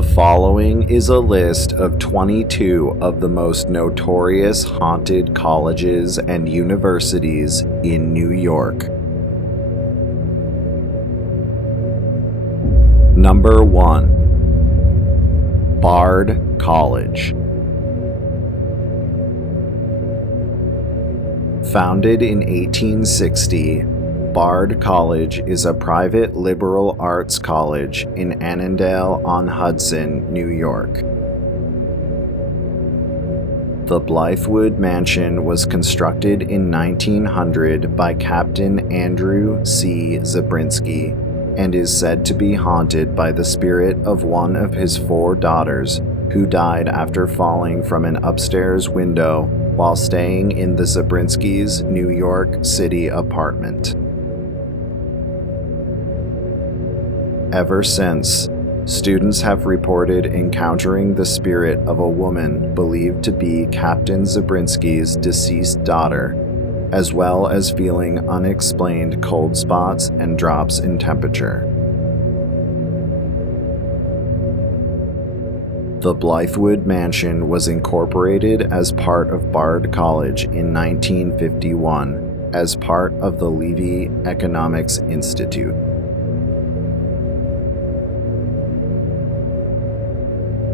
The following is a list of 22 of the most notorious haunted colleges and universities in New York. Number 1. Bard College. Founded in 1860, Bard College is a private liberal arts college in Annandale-On-Hudson, New York. The Blythewood Mansion was constructed in 1900 by Captain Andrew C. Zabrinsky and is said to be haunted by the spirit of one of his 4 daughters who died after falling from an upstairs window while staying in the Zabrinskys' New York City apartment. Ever since, students have reported encountering the spirit of a woman believed to be Captain Zabrinsky's deceased daughter, as well as feeling unexplained cold spots and drops in temperature. The Blythewood Mansion was incorporated as part of Bard College in 1951 as part of the Levy Economics Institute.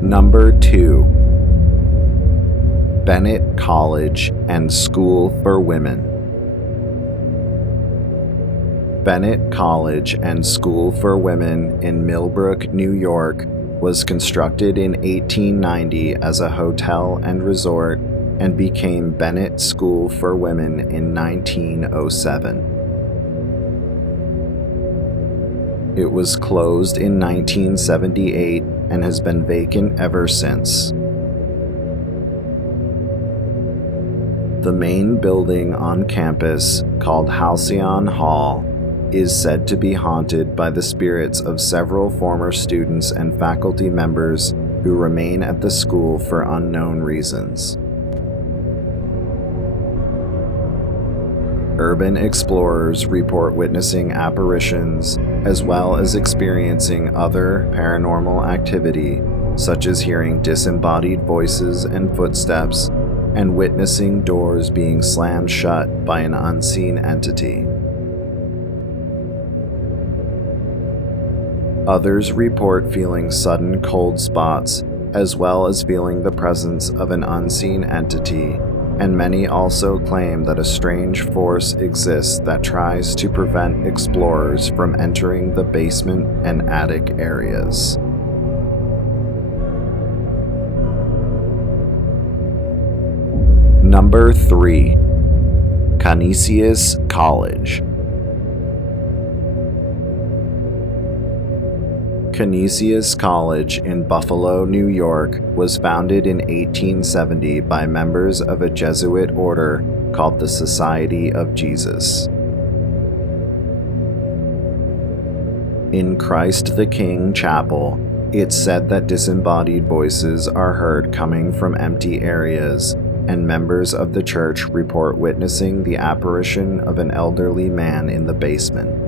Number 2. Bennett College and School for Women. Bennett College and School for Women in Millbrook, New York, was constructed in 1890 as a hotel and resort and became Bennett School for Women in 1907. It was closed in 1978 and has been vacant ever since. The main building on campus, called Halcyon Hall, is said to be haunted by the spirits of several former students and faculty members who remain at the school for unknown reasons. Urban explorers report witnessing apparitions, as well as experiencing other paranormal activity, such as hearing disembodied voices and footsteps, and witnessing doors being slammed shut by an unseen entity. Others report feeling sudden cold spots, as well as feeling the presence of an unseen entity, and many also claim that a strange force exists that tries to prevent explorers from entering the basement and attic areas. Number 3. Canisius College. Canisius College in Buffalo, New York, was founded in 1870 by members of a Jesuit order called the Society of Jesus. In Christ the King Chapel, it's said that disembodied voices are heard coming from empty areas, and members of the church report witnessing the apparition of an elderly man in the basement.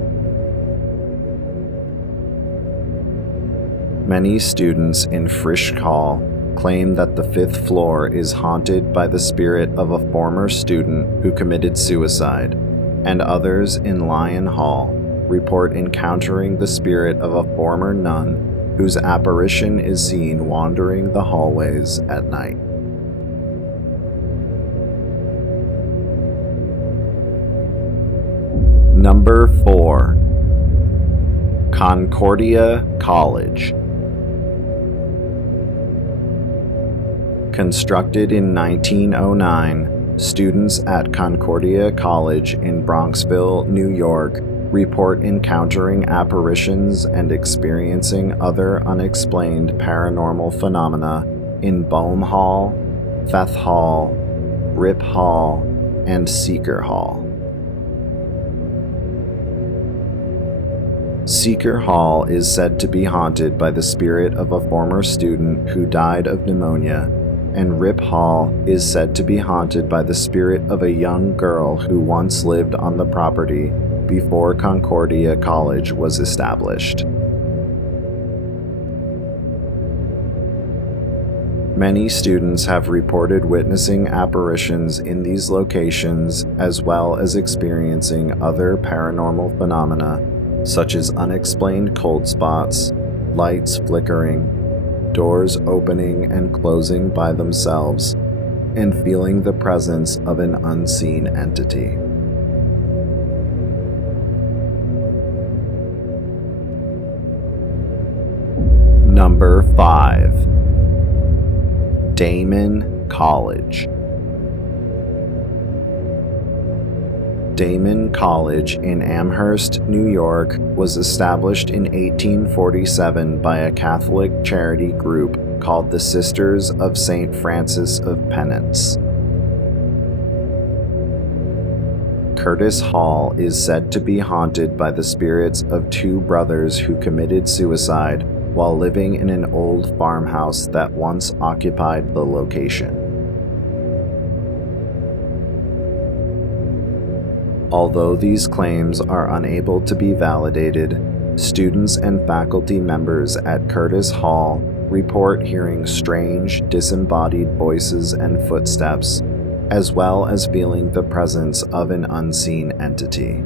Many students in Frisch Hall claim that the 5th floor is haunted by the spirit of a former student who committed suicide, and others in Lyon Hall report encountering the spirit of a former nun whose apparition is seen wandering the hallways at night. Number 4. Concordia College. Constructed in 1909, students at Concordia College in Bronxville, New York, report encountering apparitions and experiencing other unexplained paranormal phenomena in Boehm Hall, Theth Hall, Rip Hall, and Seeker Hall. Seeker Hall is said to be haunted by the spirit of a former student who died of pneumonia, and Rip Hall is said to be haunted by the spirit of a young girl who once lived on the property before Concordia College was established. Many students have reported witnessing apparitions in these locations, as well as experiencing other paranormal phenomena, such as unexplained cold spots, lights flickering, doors opening and closing by themselves, and feeling the presence of an unseen entity. Number 5. Daemen College. Daemen College in Amherst, New York, was established in 1847 by a Catholic charity group called the Sisters of St. Francis of Penance. Curtis Hall is said to be haunted by the spirits of two brothers who committed suicide while living in an old farmhouse that once occupied the location. Although these claims are unable to be validated, students and faculty members at Curtis Hall report hearing strange, disembodied voices and footsteps, as well as feeling the presence of an unseen entity.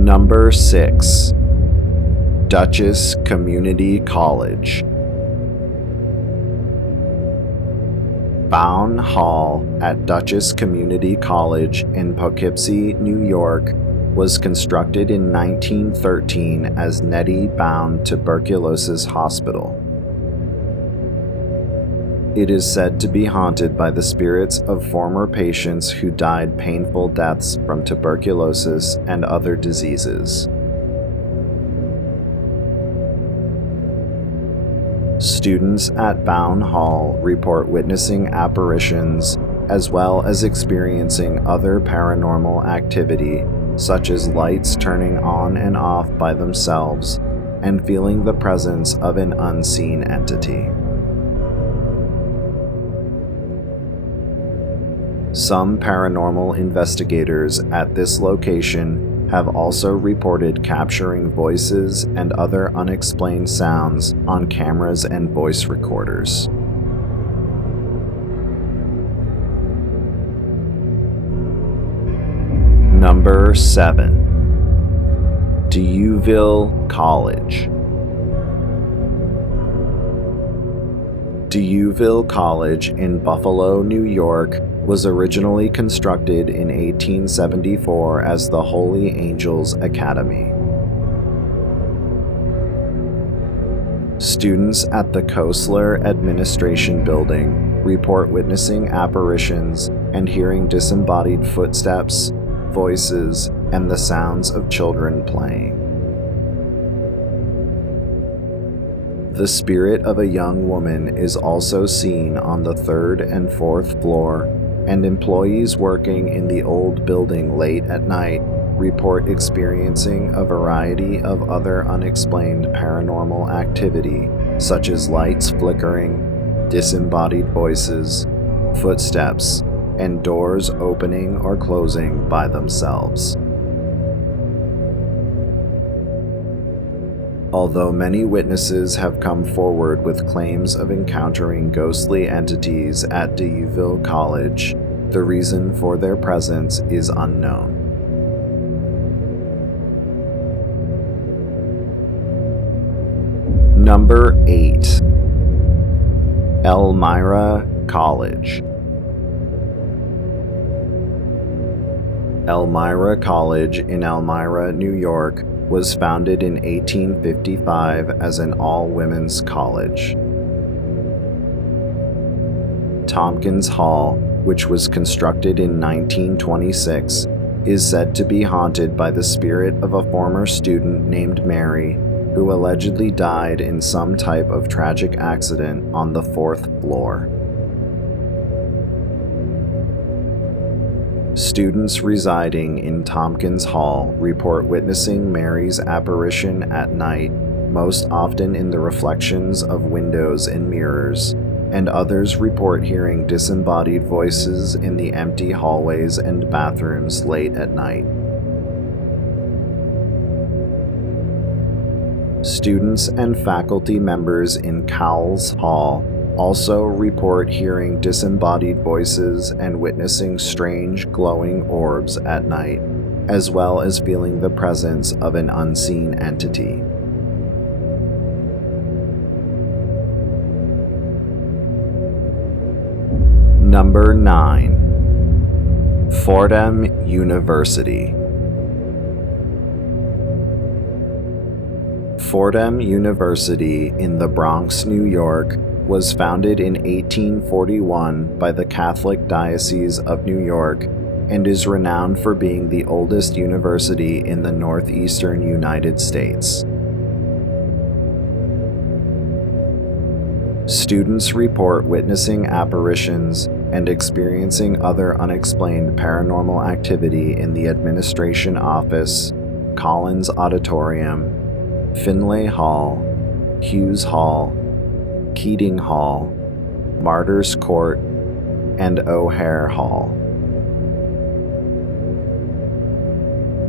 Number 6. Dutchess Community College. Bowne Hall at Dutchess Community College in Poughkeepsie, New York, was constructed in 1913 as Nettie Bowne Tuberculosis Hospital. It is said to be haunted by the spirits of former patients who died painful deaths from tuberculosis and other diseases. Students at Bowne Hall report witnessing apparitions as well as experiencing other paranormal activity, such as lights turning on and off by themselves, and feeling the presence of an unseen entity. Some paranormal investigators at this location have also reported capturing voices and other unexplained sounds on cameras and voice recorders. Number 7. Dieuville College. Dieuville College in Buffalo, New York, was originally constructed in 1874 as the Holy Angels Academy. Students at the Koestler Administration Building report witnessing apparitions and hearing disembodied footsteps, voices, and the sounds of children playing. The spirit of a young woman is also seen on the 3rd and 4th floor, and employees working in the old building late at night report experiencing a variety of other unexplained paranormal activity, such as lights flickering, disembodied voices, footsteps, and doors opening or closing by themselves. Although many witnesses have come forward with claims of encountering ghostly entities at Dieuville College, the reason for their presence is unknown. Number 8. Elmira College. Elmira College in Elmira, New York, was founded in 1855 as an all-women's college. Tompkins Hall, which was constructed in 1926, is said to be haunted by the spirit of a former student named Mary, who allegedly died in some type of tragic accident on the 4th floor. Students residing in Tompkins Hall report witnessing Mary's apparition at night, most often in the reflections of windows and mirrors, and others report hearing disembodied voices in the empty hallways and bathrooms late at night. Students and faculty members in Cowles Hall also report hearing disembodied voices and witnessing strange glowing orbs at night, as well as feeling the presence of an unseen entity. Number 9. Fordham University. Fordham University in the Bronx, New York, was founded in 1841 by the Catholic Diocese of New York and is renowned for being the oldest university in the northeastern United States. Students report witnessing apparitions and experiencing other unexplained paranormal activity in the administration office, Collins Auditorium, Finlay Hall, Hughes Hall, Keating Hall, Martyrs Court, and O'Hare Hall.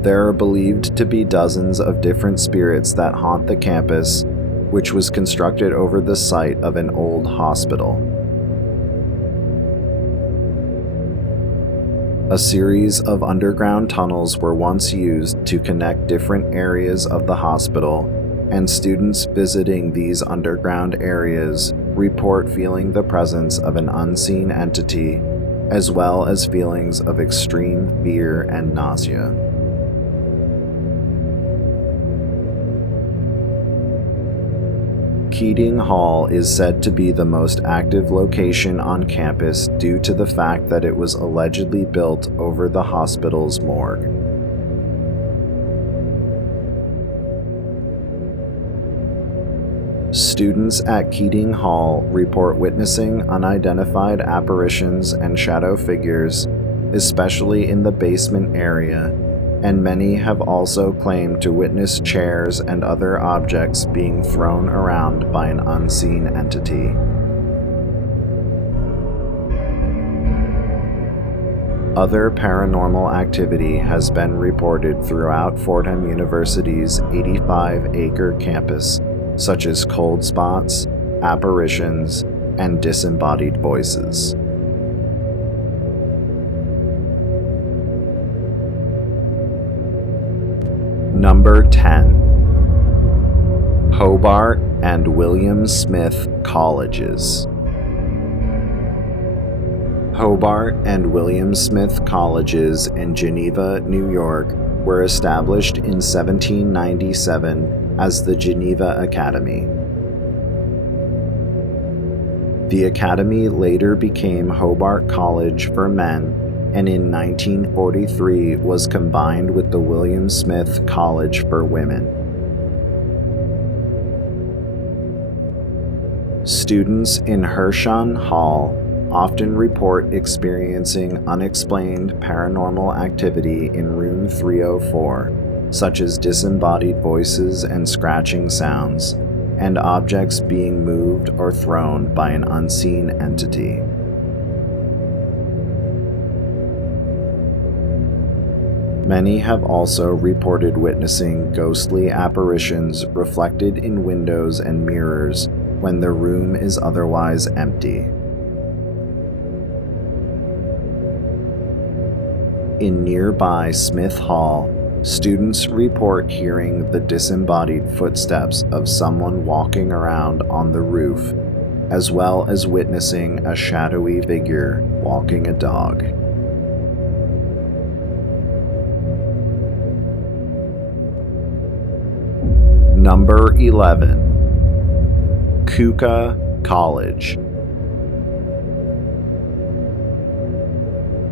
There are believed to be dozens of different spirits that haunt the campus, which was constructed over the site of an old hospital. A series of underground tunnels were once used to connect different areas of the hospital, and students visiting these underground areas report feeling the presence of an unseen entity, as well as feelings of extreme fear and nausea. Keating Hall is said to be the most active location on campus due to the fact that it was allegedly built over the hospital's morgue. Students at Keating Hall report witnessing unidentified apparitions and shadow figures, especially in the basement area, and many have also claimed to witness chairs and other objects being thrown around by an unseen entity. Other paranormal activity has been reported throughout Fordham University's 85-acre campus, such as cold spots, apparitions, and disembodied voices. Number 10. Hobart and William Smith Colleges. Hobart and William Smith Colleges in Geneva, New York, were established in 1797 as the Geneva Academy. The academy later became Hobart College for Men, and in 1943 was combined with the William Smith College for Women. Students in Hirshon Hall often report experiencing unexplained paranormal activity in room 304, such as disembodied voices and scratching sounds, and objects being moved or thrown by an unseen entity. Many have also reported witnessing ghostly apparitions reflected in windows and mirrors when the room is otherwise empty. In nearby Smith Hall, students report hearing the disembodied footsteps of someone walking around on the roof, as well as witnessing a shadowy figure walking a dog. Number 11. Keuka College.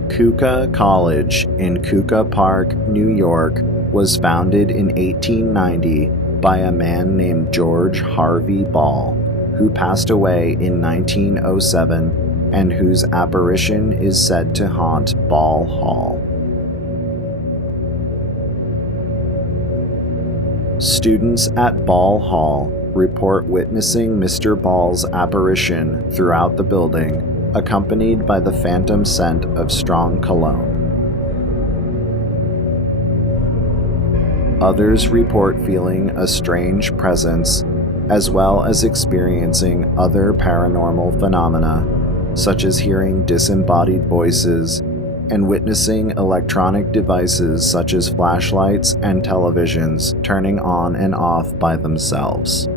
Keuka College in Keuka Park, New York, was founded in 1890 by a man named George Harvey Ball, who passed away in 1907 and whose apparition is said to haunt Ball Hall. Students at Ball Hall report witnessing Mr. Ball's apparition throughout the building, accompanied by the phantom scent of strong cologne. Others report feeling a strange presence, as well as experiencing other paranormal phenomena, such as hearing disembodied voices and witnessing electronic devices such as flashlights and televisions turning on and off by themselves.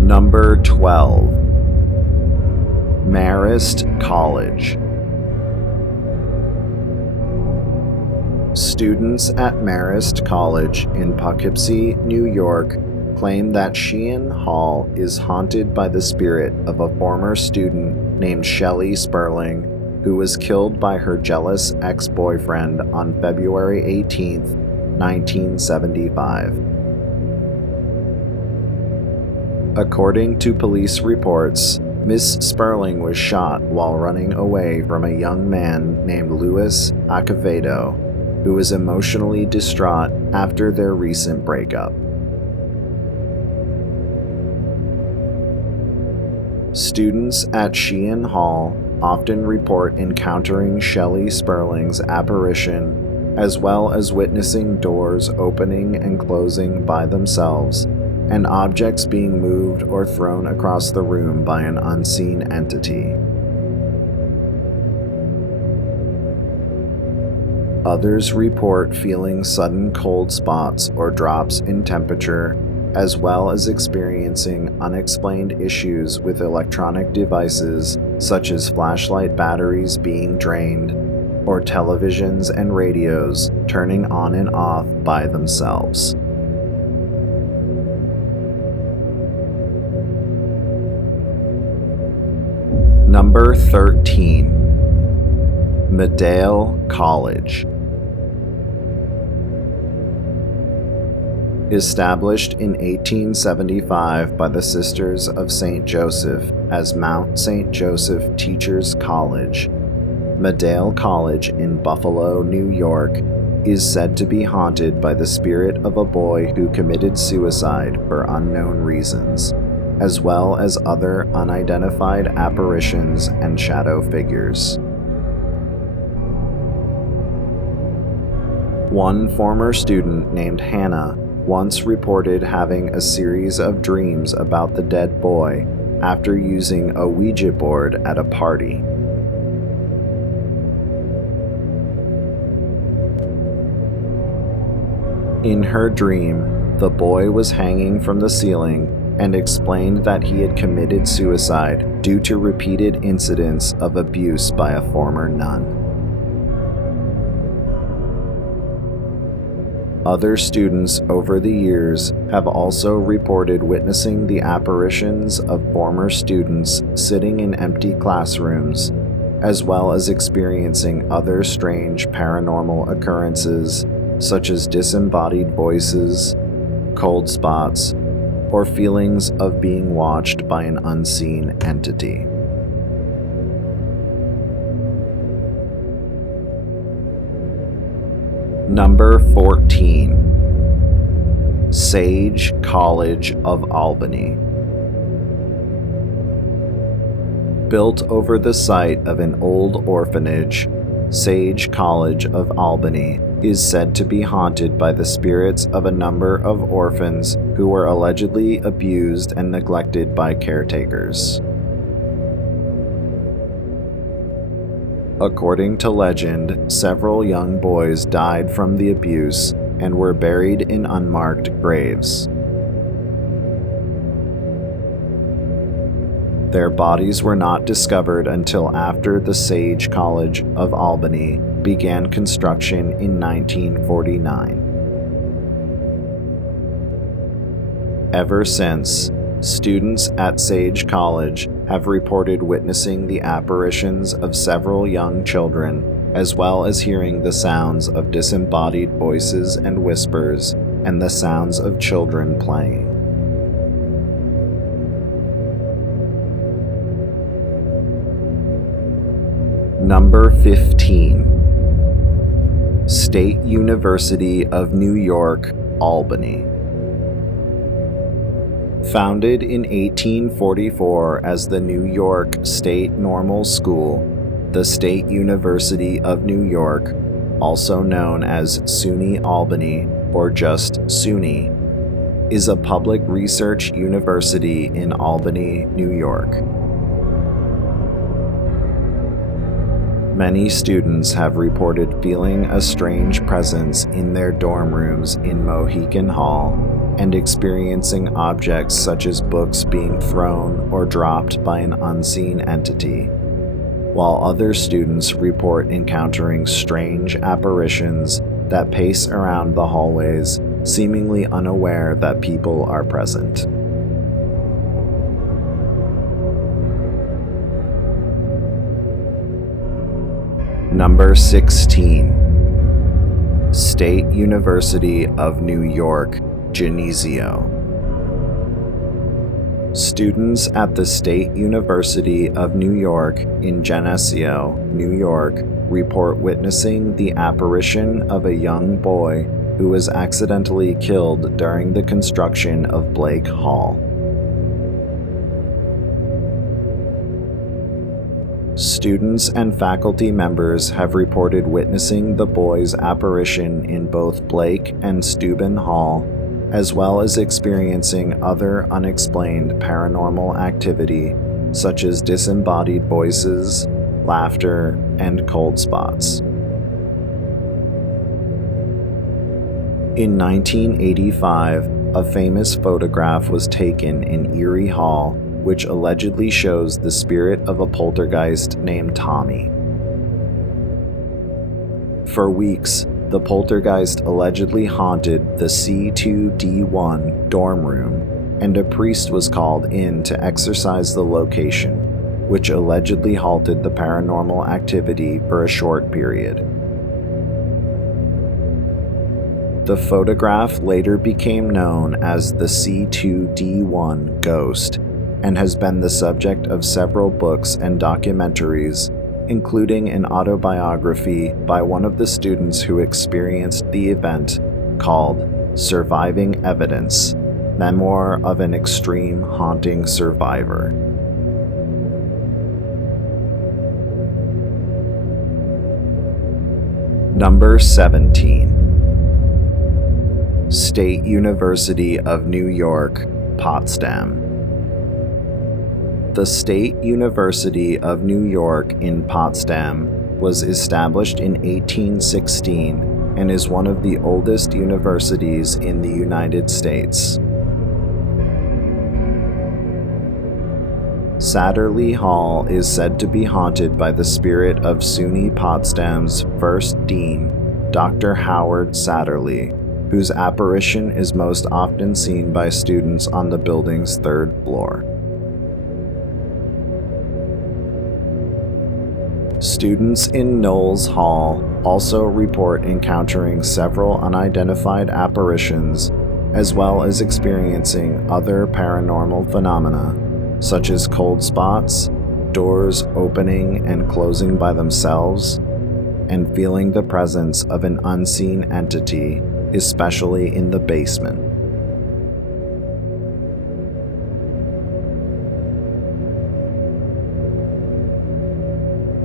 Number 12. Marist College. Students at Marist College in Poughkeepsie, New York, claim that Sheehan Hall is haunted by the spirit of a former student named Shelley Sperling, who was killed by her jealous ex-boyfriend on February 18, 1975. According to police reports, Miss Sperling was shot while running away from a young man named Louis Acevedo, who was emotionally distraught after their recent breakup. Students at Sheehan Hall often report encountering Shelley Sperling's apparition, as well as witnessing doors opening and closing by themselves, and objects being moved or thrown across the room by an unseen entity. Others report feeling sudden cold spots or drops in temperature, as well as experiencing unexplained issues with electronic devices such as flashlight batteries being drained, or televisions and radios turning on and off by themselves. Number 13. Medaille College. Established in 1875 by the Sisters of St. Joseph as Mount St. Joseph Teachers College, Medaille College in Buffalo, New York, is said to be haunted by the spirit of a boy who committed suicide for unknown reasons, as well as other unidentified apparitions and shadow figures. One former student named Hannah once reported having a series of dreams about the dead boy after using a Ouija board at a party. In her dream, the boy was hanging from the ceiling and explained that he had committed suicide due to repeated incidents of abuse by a former nun. Other students over the years have also reported witnessing the apparitions of former students sitting in empty classrooms, as well as experiencing other strange paranormal occurrences, such as disembodied voices, cold spots, or feelings of being watched by an unseen entity. Number 14. Sage College of Albany. Built over the site of an old orphanage, Sage College of Albany is said to be haunted by the spirits of a number of orphans who were allegedly abused and neglected by caretakers. According to legend, several young boys died from the abuse and were buried in unmarked graves. Their bodies were not discovered until after the Sage College of Albany began construction in 1949. Ever since, students at Sage College have reported witnessing the apparitions of several young children, as well as hearing the sounds of disembodied voices and whispers, and the sounds of children playing. Number 15. State University of New York, Albany. Founded in 1844 as the New York State Normal School, The State University of New York, also known as SUNY Albany or just SUNY, is a public research university in Albany, New York. Many students have reported feeling a strange presence in their dorm rooms in Mohican Hall and experiencing objects such as books being thrown or dropped by an unseen entity, while other students report encountering strange apparitions that pace around the hallways, seemingly unaware that people are present. Number 16. State University of New York, Geneseo. Students at the State University of New York in Geneseo, New York, report witnessing the apparition of a young boy who was accidentally killed during the construction of Blake Hall. Students and faculty members have reported witnessing the boy's apparition in both Blake and Steuben Hall, as well as experiencing other unexplained paranormal activity such as disembodied voices, laughter, and cold spots. In 1985, a famous photograph was taken in Erie Hall, which allegedly shows the spirit of a poltergeist named Tommy. For weeks, the poltergeist allegedly haunted the C2D1 dorm room, and a priest was called in to exorcise the location, which allegedly halted the paranormal activity for a short period. The photograph later became known as the C2D1 ghost and has been the subject of several books and documentaries, including an autobiography by one of the students who experienced the event called Surviving Evidence: Memoir of an Extreme Haunting Survivor. Number 17. State University of New York, Potsdam. The State University of New York in Potsdam was established in 1816 and is one of the oldest universities in the United States. Satterlee Hall is said to be haunted by the spirit of SUNY Potsdam's first dean, Dr. Howard Satterlee, whose apparition is most often seen by students on the building's third floor. Students in Knowles Hall also report encountering several unidentified apparitions, as well as experiencing other paranormal phenomena, such as cold spots, doors opening and closing by themselves, and feeling the presence of an unseen entity, especially in the basement.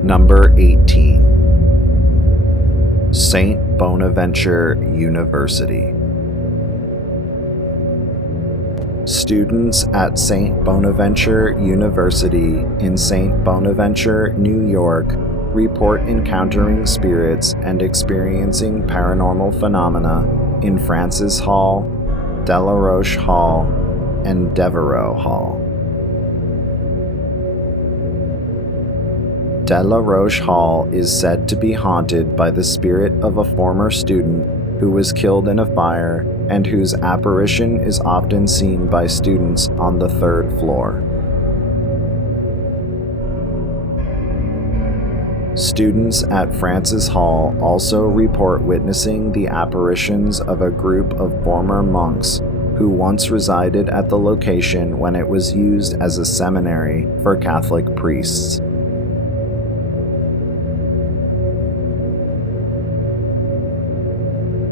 Number 18. St. Bonaventure University. Students at St. Bonaventure University in St. Bonaventure, New York, report encountering spirits and experiencing paranormal phenomena in Francis Hall, Delaroche Hall, and Devereux Hall. Delaroche Hall is said to be haunted by the spirit of a former student who was killed in a fire and whose apparition is often seen by students on the third floor. Students at Francis Hall also report witnessing the apparitions of a group of former monks who once resided at the location when it was used as a seminary for Catholic priests.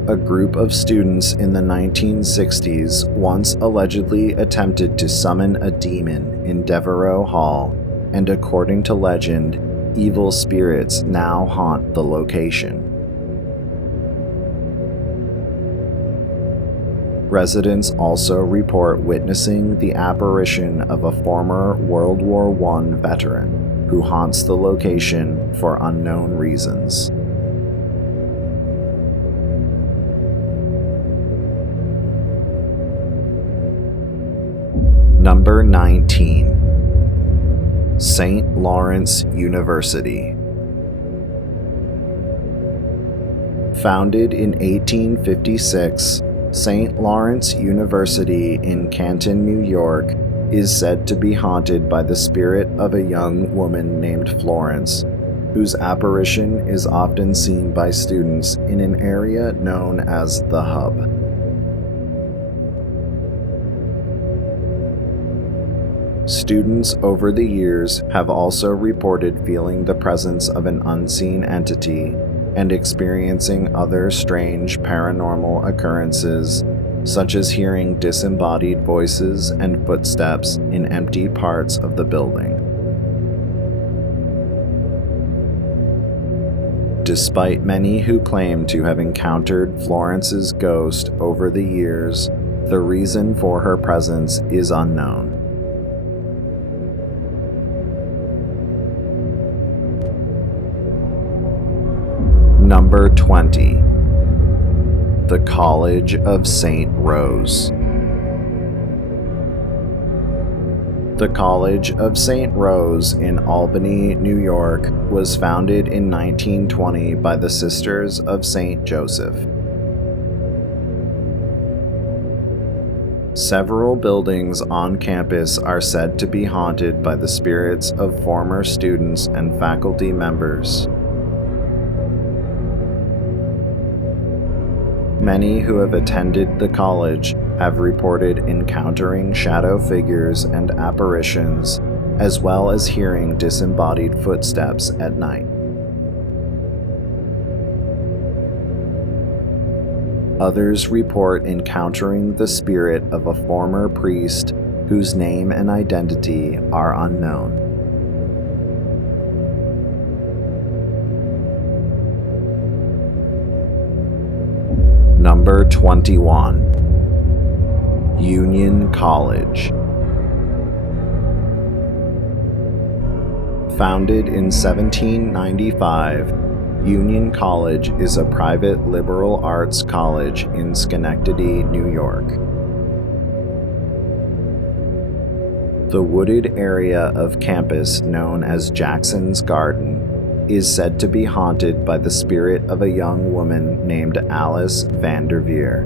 A group of students in the 1960s once allegedly attempted to summon a demon in Devereux Hall, and according to legend, Evil spirits now haunt the location. Residents also report witnessing the apparition of a former World War I veteran who haunts the location for unknown reasons. Number 19. St. Lawrence University. Founded in 1856, St. Lawrence University in Canton, New York, is said to be haunted by the spirit of a young woman named Florence, whose apparition is often seen by students in an area known as the Hub. Students over the years have also reported feeling the presence of an unseen entity and experiencing other strange paranormal occurrences, such as hearing disembodied voices and footsteps in empty parts of the building. Despite many who claim to have encountered Florence's ghost over the years, the reason for her presence is unknown. Number 20. The College of St. Rose. The College of St. Rose in Albany, New York, was founded in 1920 by the Sisters of St. Joseph. Several buildings on campus are said to be haunted by the spirits of former students and faculty members. Many who have attended the college have reported encountering shadow figures and apparitions, as well as hearing disembodied footsteps at night. Others report encountering the spirit of a former priest whose name and identity are unknown. Number 21. Union College. Founded in 1795, Union College is a private liberal arts college in Schenectady, New York. The wooded area of campus known as Jackson's Garden is said to be haunted by the spirit of a young woman named Alice Vanderveer,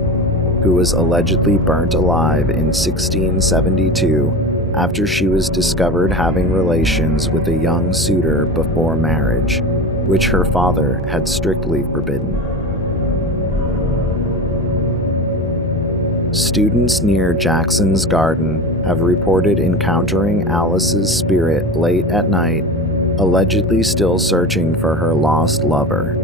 who was allegedly burnt alive in 1672 after she was discovered having relations with a young suitor before marriage, which her father had strictly forbidden. Students near Jackson's Garden have reported encountering Alice's spirit late at night, allegedly still searching for her lost lover.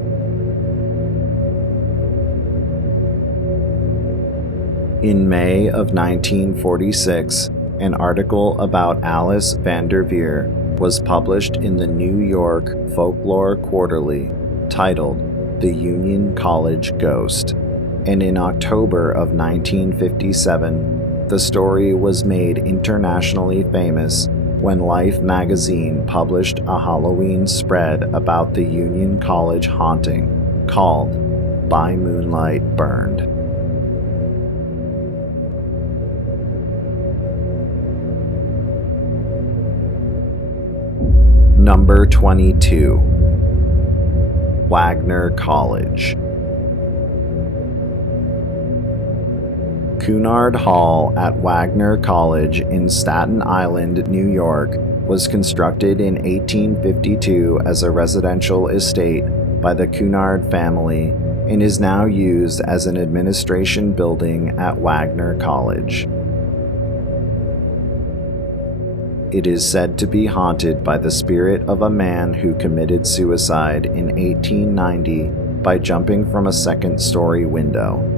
In May of 1946, an article about Alice Vanderveer was published in the New York Folklore Quarterly, titled "The Union College Ghost," and in October of 1957, the story was made internationally famous when Life magazine published a Halloween spread about the Union College haunting called "By Moonlight Burned." Number 22. Wagner College. Cunard Hall at Wagner College in Staten Island, New York, was constructed in 1852 as a residential estate by the Cunard family and is now used as an administration building at Wagner College. It is said to be haunted by the spirit of a man who committed suicide in 1890 by jumping from a second-story window.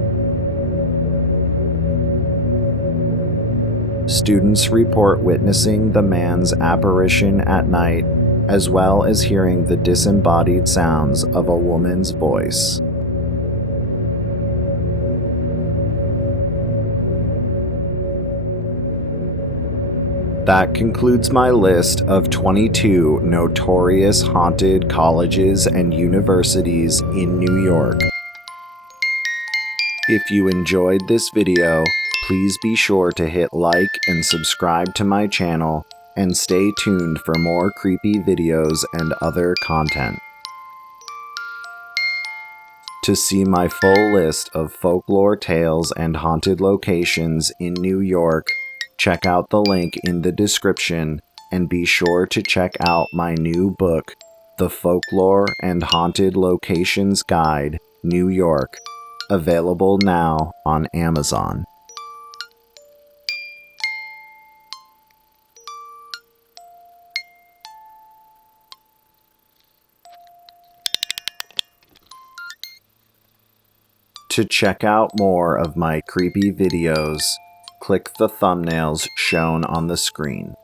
Students report witnessing the man's apparition at night as well as hearing the disembodied sounds of a woman's voice. That concludes my list of 22 notorious haunted colleges and universities in New York. If you enjoyed this video, please be sure to hit like and subscribe to my channel, and stay tuned for more creepy videos and other content. To see my full list of folklore tales and haunted locations in New York, check out the link in the description, and be sure to check out my new book, The Folklore and Haunted Locations Guide, New York, available now on Amazon. To check out more of my creepy videos, click the thumbnails shown on the screen.